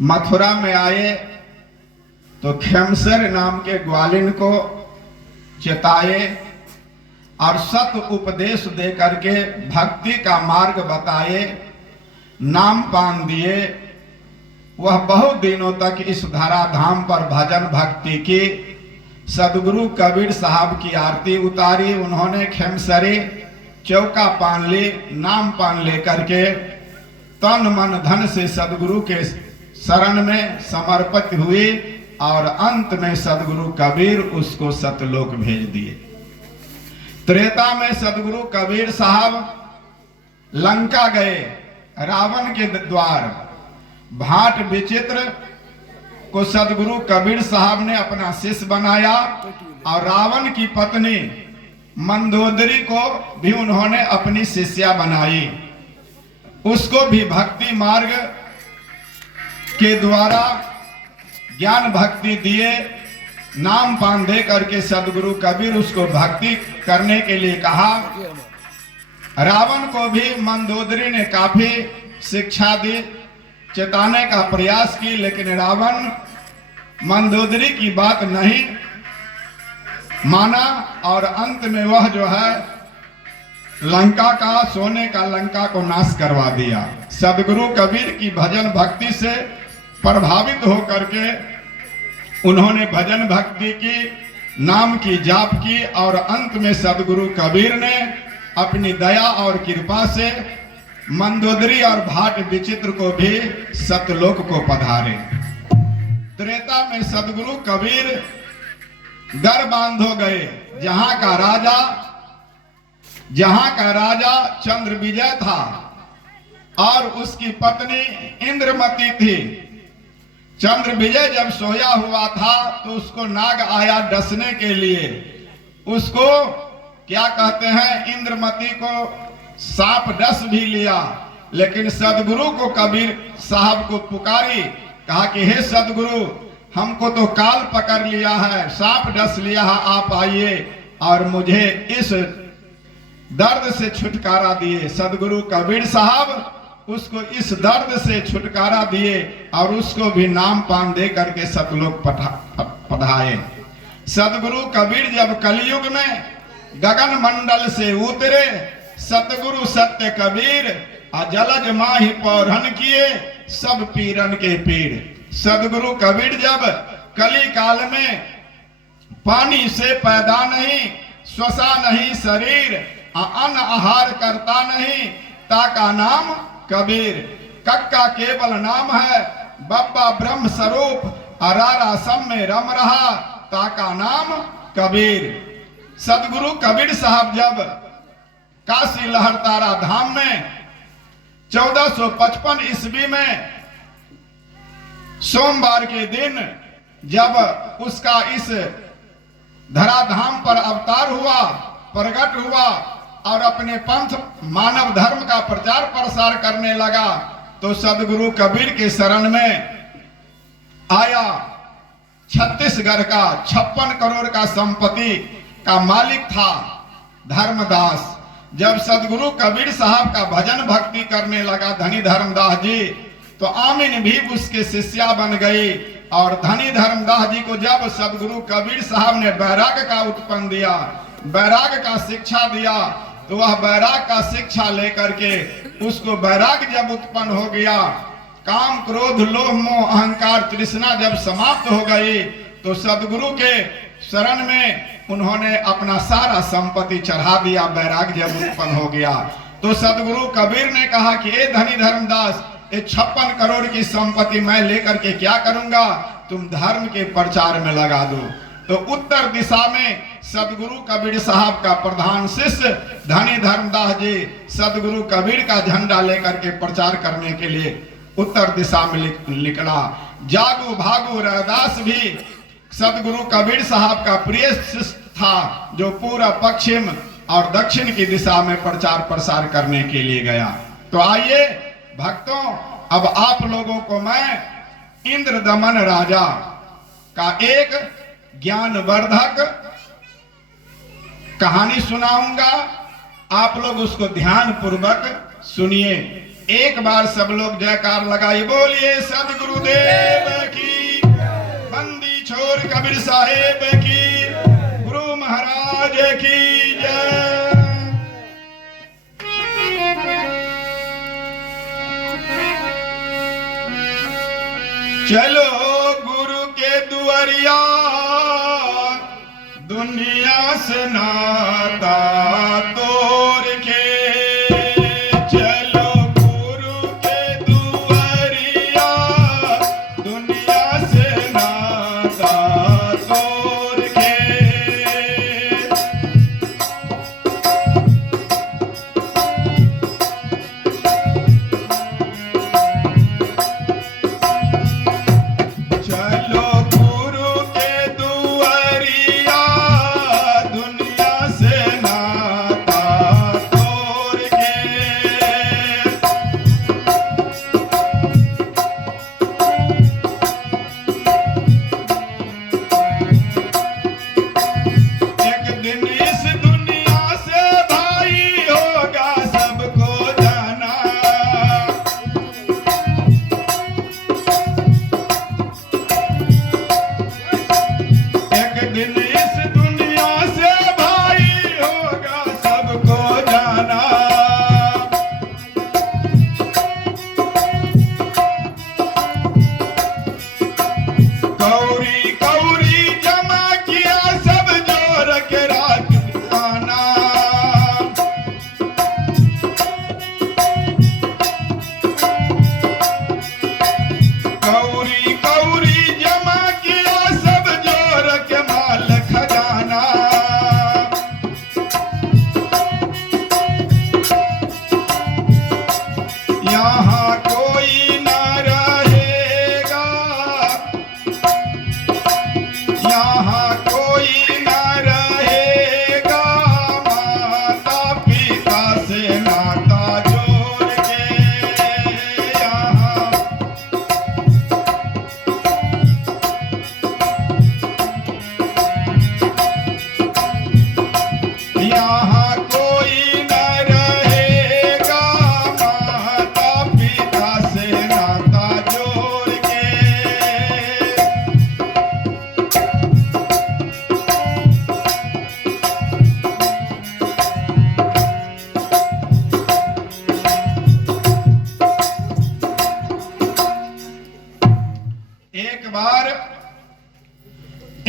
मथुरा में आए तो खेमसर नाम के ग्वालिन को चेताए और सत उपदेश दे करके भक्ति का मार्ग बताए, नाम पान दिए। वह बहुत दिनों तक इस धराधाम पर भजन भक्ति की। सदगुरु कबीर साहब की आरती उतारी उन्होंने, खेमसरे चौका पान ली, नाम पान लेकर के तन मन धन से सदगुरु के शरण में समर्पित हुई और अंत में सदगुरु कबीर उसको सतलोक भेज दिए। त्रेता में सदगुरु कबीर साहब लंका गए, रावण के द्वार। भाट विचित्र को सदगुरु कबीर साहब ने अपना शिष्य बनाया और रावण की पत्नी मंदोदरी को भी उन्होंने अपनी शिष्या बनाई। उसको भी भक्ति मार्ग के द्वारा ज्ञान भक्ति दिए, नाम पान दे करके सदगुरु कबीर उसको भक्ति करने के लिए कहा। रावण को भी मंदोदरी ने काफी शिक्षा दी, चेताने का प्रयास की, लेकिन रावण मंदोदरी की बात नहीं माना और अंत में वह जो है लंका का, सोने का लंका को नाश करवा दिया। सदगुरु कबीर की भजन भक्ति से प्रभावित होकर के उन्होंने भजन भक्ति की, नाम की जाप की और अंत में सदगुरु कबीर ने अपनी दया और कृपा से मंदोदरी और भाट विचित्र को भी सतलोक को पधारे। त्रेता में सदगुरु कबीर घर बांध हो गए। जहां का राजा चंद्र विजय था और उसकी पत्नी इंद्रमती थी। चंद्र विजय जब सोया हुआ था तो उसको नाग आया डसने के लिए। उसको क्या कहते हैं, इंद्रमती को सांप डस भी लिया, लेकिन सदगुरु को कबीर साहब को पुकारी, कहा कि हे सदगुरु, हमको तो काल पकड़ लिया है, सांप डस लिया है, आप आइए और मुझे इस दर्द से छुटकारा दिए। सदगुरु कबीर साहब उसको इस दर्द से छुटकारा दिए और उसको भी नाम पान दे करके सतलोक पढ़ाए। सदगुरु कबीर जब कलयुग में गगन मंडल से उतरे, सतगुरु सत्य कबीर अजलज माही पौरहन किए, सब पीरन के पीर। सदगुरु कबीर जब कली काल में पानी से पैदा नहीं, स्वसा नहीं शरीर, अन्न आहार करता नहीं, ताका नाम कबीर। कक्का केवल नाम है, बब्बा ब्रह्म स्वरूप, अरारा सब में रम रहा, ताका नाम कबीर। सदगुरु कबीर साहब जब काशी लहरतारा धाम में 1455 ईस्वी में सोमवार के दिन जब उसका इस धराधाम पर अवतार हुआ, प्रकट हुआ और अपने पंथ मानव धर्म का प्रचार प्रसार करने लगा, तो सदगुरु कबीर के शरण में आया। छत्तीसगढ़ का 56 करोड़ का संपत्ति का मालिक था धर्मदास। जब सदगुरु कबीर साहब का भजन भक्ति करने लगा धनी धर्मदास जी, तो आमीन भी उसके शिष्या बन गई। और धनी धर्मदास जी को जब सदगुरु कबीर साहब ने वैराग का उत्पन्न दिया, वैराग का शिक्षा दिया, तो वह वैराग का शिक्षा लेकर के उसको वैराग जब उत्पन्न हो गया, काम क्रोध लोभ मोह अहंकार तृष्णा जब समाप्त हो गई, तो सदगुरु के शरण में उन्होंने अपना सारा संपत्ति चढ़ा दिया। वैराग जब उत्पन्न हो गया तो सदगुरु कबीर ने कहा कि ए धनी धर्मदास, ये 56 करोड़ की संपत्ति मैं लेकर के क्या करूंगा, तुम धर्म के प्रचार में लगा दो। तो उत्तर दिशा में सदगुरु कबीर साहब का प्रधान शिष्य धनी धर्मदास जी सदगुरु कबीर का झंडा लेकर के प्रचार करने के लिए उत्तर दिशा में निकला। जागू भागू रैदास भी सदगुरु कबीर साहब का प्रिय शिष्य था, जो पूरा पश्चिम और दक्षिण की दिशा में प्रचार प्रसार करने के लिए गया। तो आइए भक्तों, अब आप लोगों को मैं इंद्रदमन राजा का एक ज्ञानवर्धक कहानी सुनाऊंगा। आप लोग उसको ध्यान पूर्वक सुनिए। एक बार सब लोग जयकार लगाई, बोलिए सदगुरुदेव की, बंदी छोर कबीर साहेब की, गुरु महाराज की जय। चलो गुरु के दुआरिया, दुनिया से नाता तोड़ के,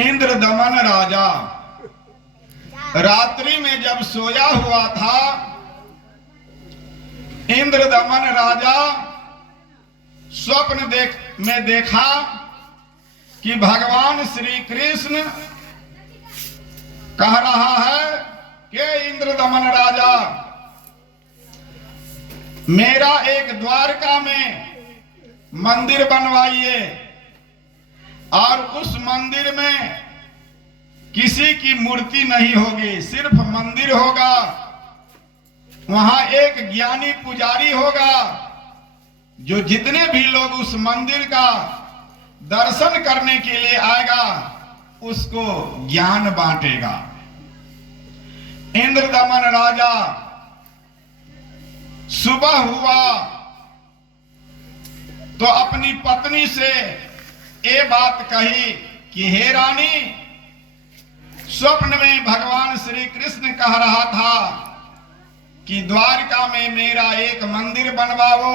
इंद्र दमन राजा रात्रि में जब सोया हुआ था, इंद्र दमन राजा स्वप्न में देखा कि भगवान श्री कृष्ण कह रहा है कि इंद्र दमन राजा, मेरा एक द्वारका में मंदिर बनवाइए और उस मंदिर में किसी की मूर्ति नहीं होगी, सिर्फ मंदिर होगा। वहां एक ज्ञानी पुजारी होगा जो जितने भी लोग उस मंदिर का दर्शन करने के लिए आएगा उसको ज्ञान बांटेगा। इंद्र दमन राजा सुबह हुआ तो अपनी पत्नी से ये बात कही कि हे रानी, स्वप्न में भगवान श्री कृष्ण कह रहा था कि द्वारका में मेरा एक मंदिर बनवाओ,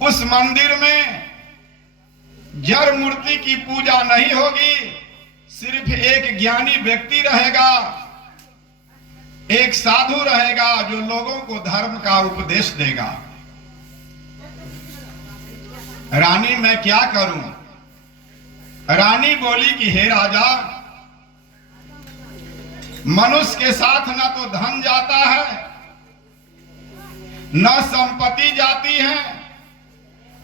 उस मंदिर में जड़ मूर्ति की पूजा नहीं होगी, सिर्फ एक ज्ञानी व्यक्ति रहेगा, एक साधु रहेगा जो लोगों को धर्म का उपदेश देगा। रानी मैं क्या करूं? रानी बोली कि हे राजा, मनुष्य के साथ न तो धन जाता है, न संपत्ति जाती है,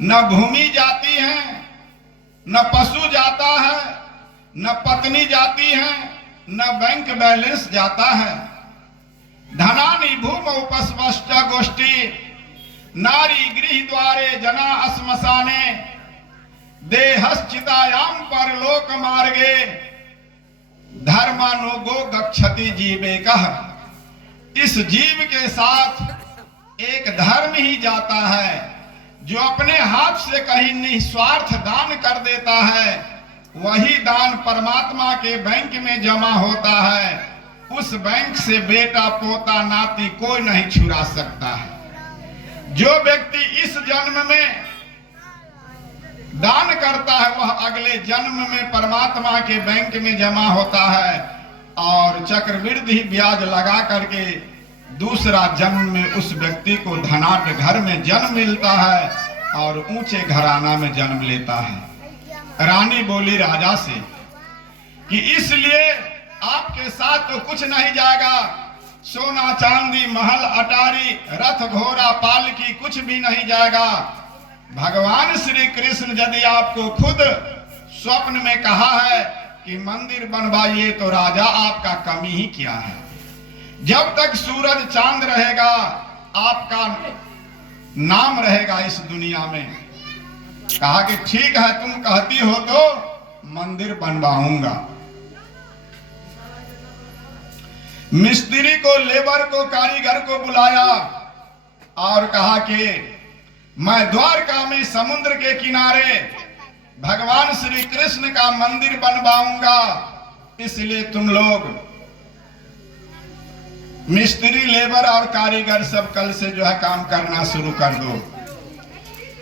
न भूमि जाती है, न पशु जाता है, न पत्नी जाती है, न बैंक बैलेंस जाता है। धनानि भूमौ उपस्पष्ट गोष्ठी, नारी गृह द्वारे जना श्मशाने, देहश्चितायाम परलोक मार्गे, धर्मानुगो गच्छति जीवे कह। इस जीव के साथ एक धर्म ही जाता है। जो अपने हाथ से कहीं निस्वार्थ दान कर देता है, वही दान परमात्मा के बैंक में जमा होता है। उस बैंक से बेटा पोता नाती कोई नहीं छुड़ा सकता है। जो व्यक्ति इस जन्म में दान करता है, वह अगले जन्म में परमात्मा के बैंक में जमा होता है और चक्रवृद्धि ब्याज लगा करके दूसरा जन्म में उस व्यक्ति को धनाढ्य घर में जन्म मिलता है और ऊंचे घराना में जन्म लेता है। रानी बोली राजा से कि इसलिए आपके साथ तो कुछ नहीं जाएगा, सोना चांदी महल अटारी रथ घोड़ा पालकी कुछ भी नहीं जाएगा। भगवान श्री कृष्ण यदि आपको खुद स्वप्न में कहा है कि मंदिर बनवाइए, तो राजा आपका कमी ही क्या है। जब तक सूरज चांद रहेगा, आपका नाम रहेगा इस दुनिया में। कहा कि ठीक है, तुम कहती हो तो मंदिर बनवाऊंगा। मिस्त्री को, लेबर को, कारीगर को बुलाया और कहा कि मैं द्वारका में समुद्र के किनारे भगवान श्री कृष्ण का मंदिर बनवाऊंगा, इसलिए तुम लोग मिस्त्री, लेबर और कारीगर सब कल से जो है काम करना शुरू कर दो।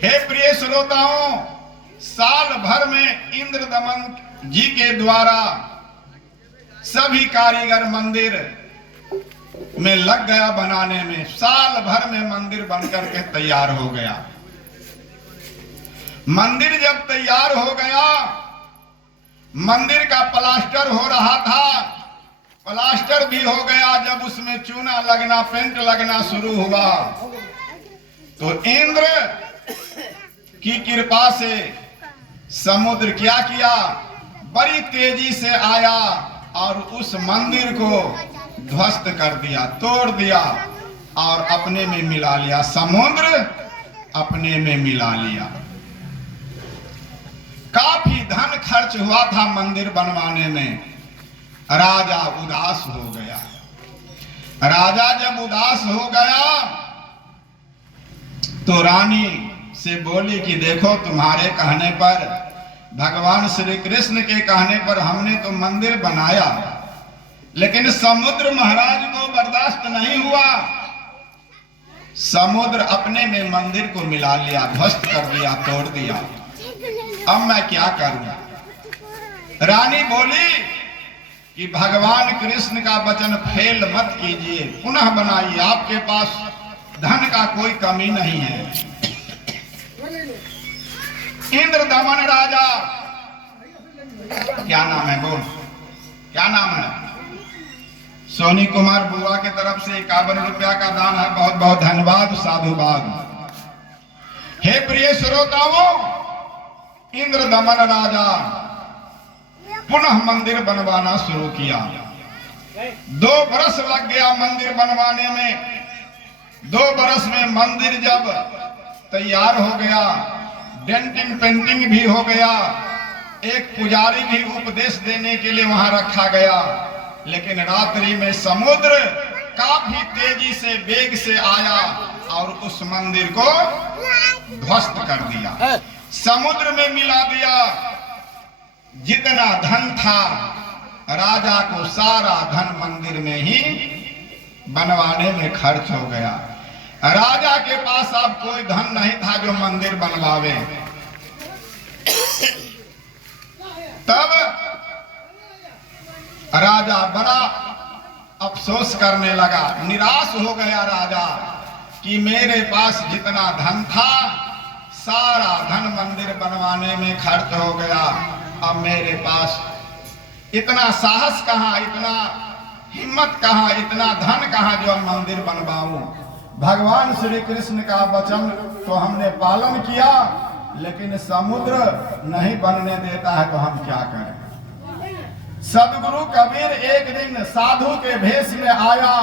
हे प्रिय श्रोताओं, साल भर में इंद्रदमन जी के द्वारा सभी कारीगर मंदिर में लग गया बनाने में। साल भर में मंदिर बनकर के तैयार हो गया। मंदिर जब तैयार हो गया, मंदिर का प्लास्टर हो रहा था। प्लास्टर भी हो गया। जब उसमें चूना लगना, पेंट लगना शुरू हुआ, तो इंद्र की कृपा से समुद्र क्या किया, बड़ी तेजी से आया और उस मंदिर को ध्वस्त कर दिया, तोड़ दिया और अपने में मिला लिया। समुद्र अपने में मिला लिया। काफी धन खर्च हुआ था मंदिर बनवाने में। राजा उदास हो गया। राजा जब उदास हो गया तो रानी से बोली कि देखो, तुम्हारे कहने पर, भगवान श्री कृष्ण के कहने पर हमने तो मंदिर बनाया, लेकिन समुद्र महाराज को बर्दाश्त नहीं हुआ। समुद्र अपने में मंदिर को मिला लिया, ध्वस्त कर दिया, तोड़ दिया। अब मैं क्या करूं? रानी बोली कि भगवान कृष्ण का वचन फेल मत कीजिए, पुनः बनाइए। आपके पास धन का कोई कमी नहीं है। इंद्रदमन राजा, क्या नाम है, बोल क्या नाम है? सोनी कुमार बुआ की तरफ से 51 रुपया का दान है। बहुत बहुत धन्यवाद, साधुवाद। हे प्रिय श्रोताओं, इंद्रदमन राजा पुनः मंदिर बनवाना शुरू किया। 2 बरस लग गया मंदिर बनवाने में। 2 बरस में मंदिर जब तैयार हो गया, डेंटिंग पेंटिंग भी हो गया, एक पुजारी भी उपदेश देने के लिए वहां रखा गया। लेकिन रात्रि में समुद्र काफी तेजी से, वेग से आया और उस मंदिर को ध्वस्त कर दिया, समुद्र में मिला दिया। जितना धन था, राजा को सारा धन मंदिर में ही बनवाने में खर्च हो गया। राजा के पास अब कोई धन नहीं था जो मंदिर बनवावे। तब राजा बड़ा अफसोस करने लगा, निराश हो गया राजा कि मेरे पास जितना धन था, सारा धन मंदिर बनवाने में खर्च हो गया। अब मेरे पास इतना साहस कहाँ, इतना हिम्मत कहाँ, इतना धन कहाँ जो मंदिर बनवाऊं। भगवान श्री कृष्ण का वचन तो हमने पालन किया, लेकिन समुद्र नहीं बनने देता है, तो हम क्या करें। सदगुरु कबीर एक दिन साधु के भेष में आया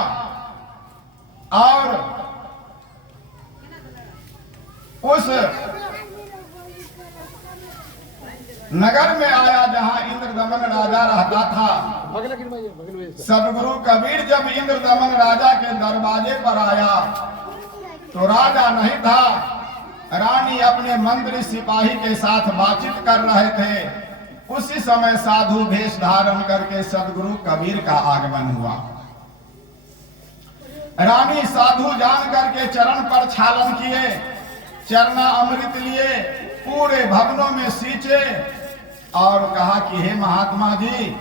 और उस नगर में आया जहां इंद्रदमन राजा रहता था। सदगुरु कबीर जब इंद्रदमन राजा के दरवाजे पर आया तो राजा नहीं था, रानी अपने मंत्री सिपाही के साथ बातचीत कर रहे थे। उसी समय साधु भेष धारण करके सदगुरु कबीर का आगमन हुआ। रानी साधु जान करके चरण पर छालन किए, चरना अमृत लिए, पूरे भवनों में सींचे और कहा कि हे महात्मा जी,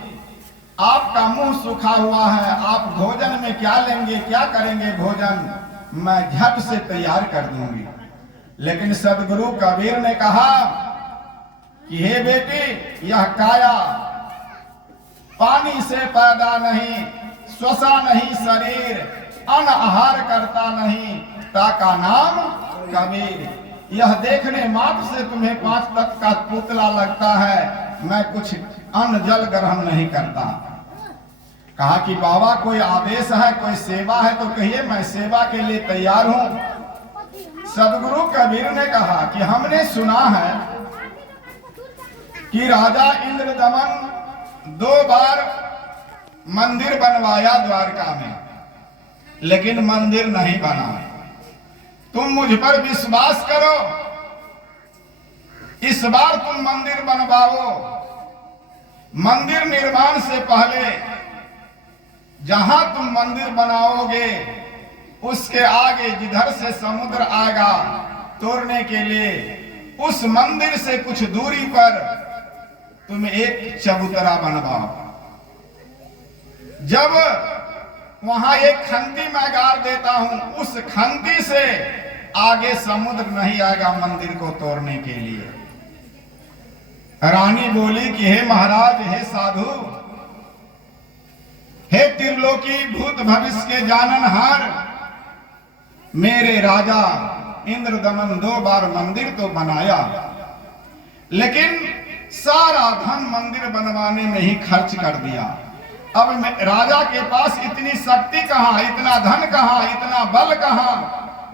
आपका मुंह सूखा हुआ है, आप भोजन में क्या लेंगे, क्या करेंगे भोजन, मैं झट से तैयार कर दूंगी। लेकिन सदगुरु कबीर ने कहा कि हे बेटी, यह काया पानी से पैदा नहीं, स्वसा नहीं शरीर, अन्न आहार करता नहीं, ताका नाम कबीर। यह देखने मात्र से तुम्हें 5 तत्व का पुतला लगता है, मैं कुछ अन्न जल ग्रहण नहीं करता। कहा कि बाबा कोई आदेश है, कोई सेवा है तो कहिए, मैं सेवा के लिए तैयार हूं। सदगुरु कबीर ने कहा कि हमने सुना है कि राजा इंद्रदमन 2 बार मंदिर बनवाया द्वारका में, लेकिन मंदिर नहीं बना। तुम मुझ पर विश्वास करो, इस बार तुम मंदिर बनवाओ। मंदिर निर्माण से पहले जहां तुम मंदिर बनाओगे उसके आगे जिधर से समुद्र आएगा तोड़ने के लिए, उस मंदिर से कुछ दूरी पर तुम एक चबूतरा बनवाओ। जब वहां एक खंती मैं गाड़ देता हूं, उस खंती से आगे समुद्र नहीं आएगा मंदिर को तोड़ने के लिए। रानी बोली कि हे महाराज, हे साधु, हे त्रिलोकी भूत भविष्य के जाननहार, मेरे राजा इंद्रदमन 2 बार मंदिर तो बनाया, लेकिन सारा धन मंदिर बनवाने में ही खर्च कर दिया। अब राजा के पास इतनी शक्ति कहां, इतना धन कहां, इतना बल कहां,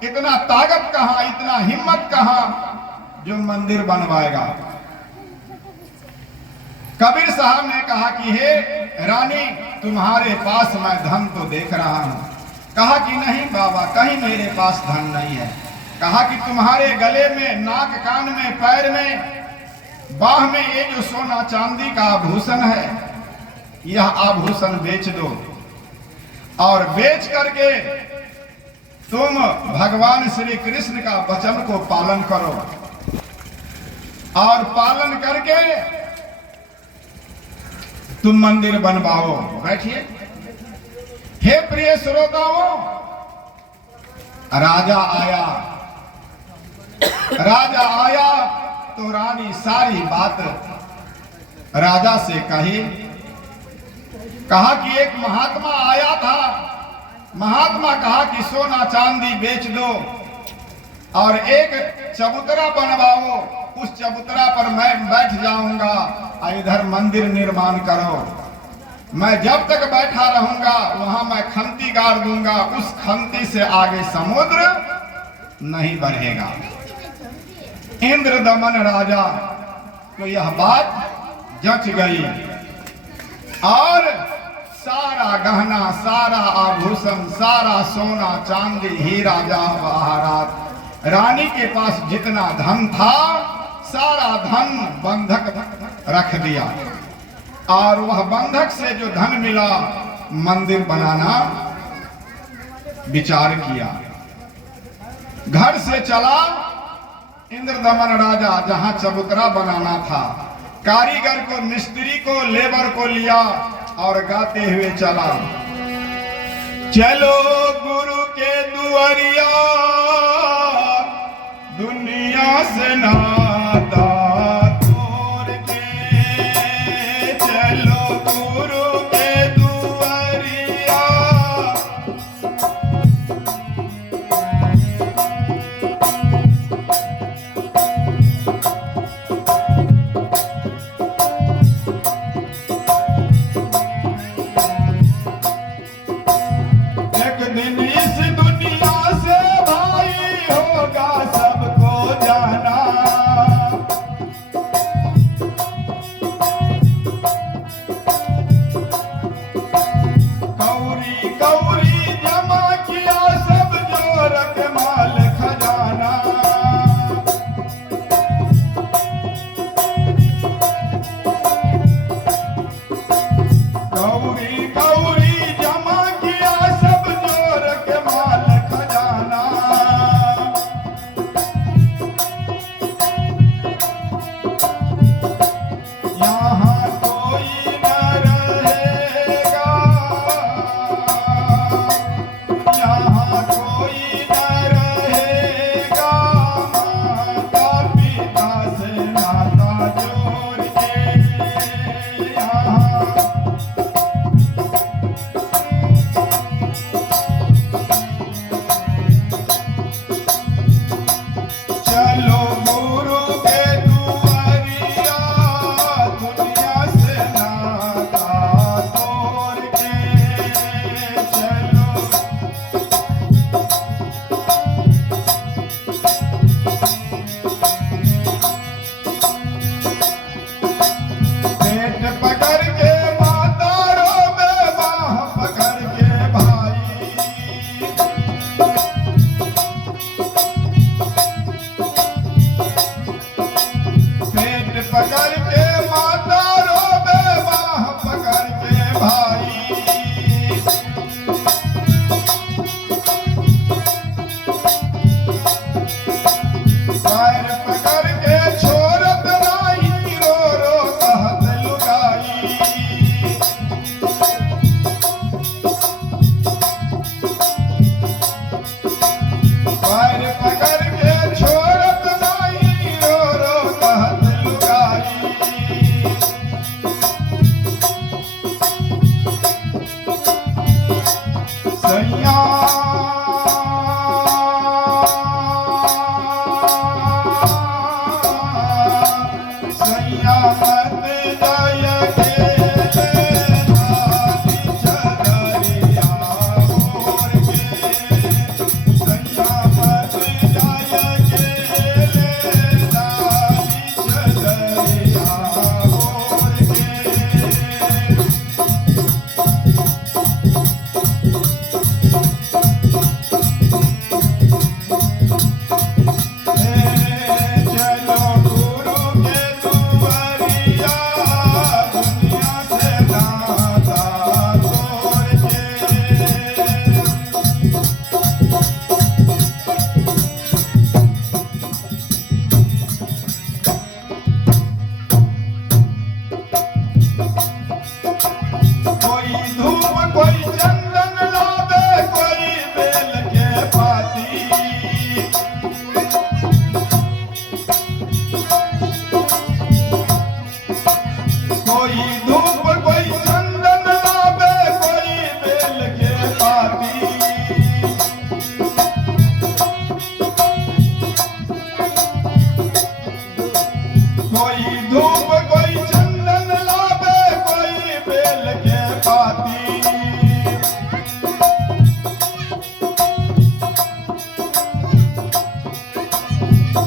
इतना ताकत कहां, इतना हिम्मत कहां जो मंदिर बनवाएगा। कबीर साहब ने कहा कि हे रानी, तुम्हारे पास मैं धन तो देख रहा हूं। कहा कि नहीं बाबा, कहीं मेरे पास धन नहीं है। कहा कि तुम्हारे गले में, नाक कान में, पैर में, बाह में ये जो सोना चांदी का आभूषण है, यह आभूषण बेच दो और बेच करके तुम भगवान श्री कृष्ण का वचन को पालन करो और पालन करके तुम मंदिर बनवाओ। बैठिए। हे प्रिय श्रोताओं, राजा आया। राजा आया तो रानी सारी बात राजा से कही। कहा कि एक महात्मा आया था, महात्मा कहा कि सोना चांदी बेच दो और एक चबूतरा बनवाओ, उस चबूतरा पर मैं बैठ जाऊंगा और इधर मंदिर निर्माण करो। मैं जब तक बैठा रहूंगा वहां मैं खंती गाड़ दूंगा, उस खंती से आगे समुद्र नहीं बढ़ेगा। इंद्रदमन राजा को यह बात जच गई और सारा गहना, सारा आभूषण, सारा सोना चांदी, हीरा जवाहरात, रानी के पास जितना धन था सारा धन बंधक रख दिया और वह बंधक से जो धन मिला मंदिर बनाना विचार किया। घर से चला इंद्रदमन राजा, जहां चबूतरा बनाना था, कारीगर को, मिस्त्री को, लेबर को लिया और गाते हुए चला। चलो गुरु के दुआरिया, दुनिया से नाता तोड़ के, चलो गुरु के दुआरिया। एक दिन इस दुनिया से भाई होगा सबको जाना। पकड़ के माता रोबे, बाह पकड़ के भाई। पैर पकड़ के छोड़त नाही, रो रो कहत लुगाई। पैर पकड़ के छोड़त नाही, रो रो कहत लुगाई। सैया सैया मत जाय अकेले, नाती चदरिया मोर के। सैया मत जाय अकेले, नाती चदरिया मोर के। चलो गुरु के दुआरिया, दुनिया से नाता तोड़ के। कोई धूप कोई चंदन लावे, कोई बेल के पाती। कोई धूप कोई चंदन लावे, कोई बेल के पाती। कोई धूप कोई चंदन लावे, कोई बेल के पाती।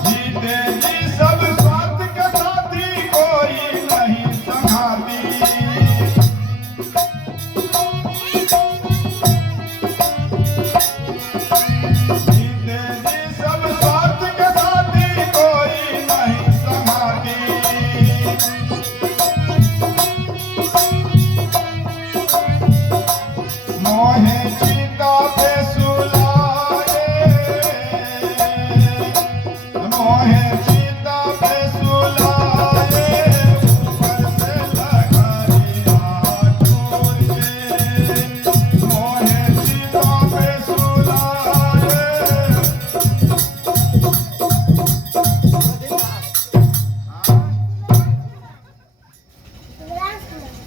जीते जी सब स्वार्थ के साथी, कोई नहीं संघाती। जीते जी सब स्वार्थ के साथी, कोई नहीं संघाती। मोहे चिता पे सुलाए, मोहे चिता पे सुलाए, ऊपर से लगारिया टोर के। मोहे चिता पे सुलाए।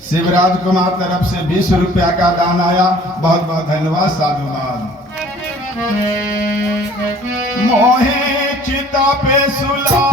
शिवराज कुमार तरफ से 20 रुपया का दान आया, बहुत बहुत धन्यवाद, साधुवाद। मोहे चिता पे सुला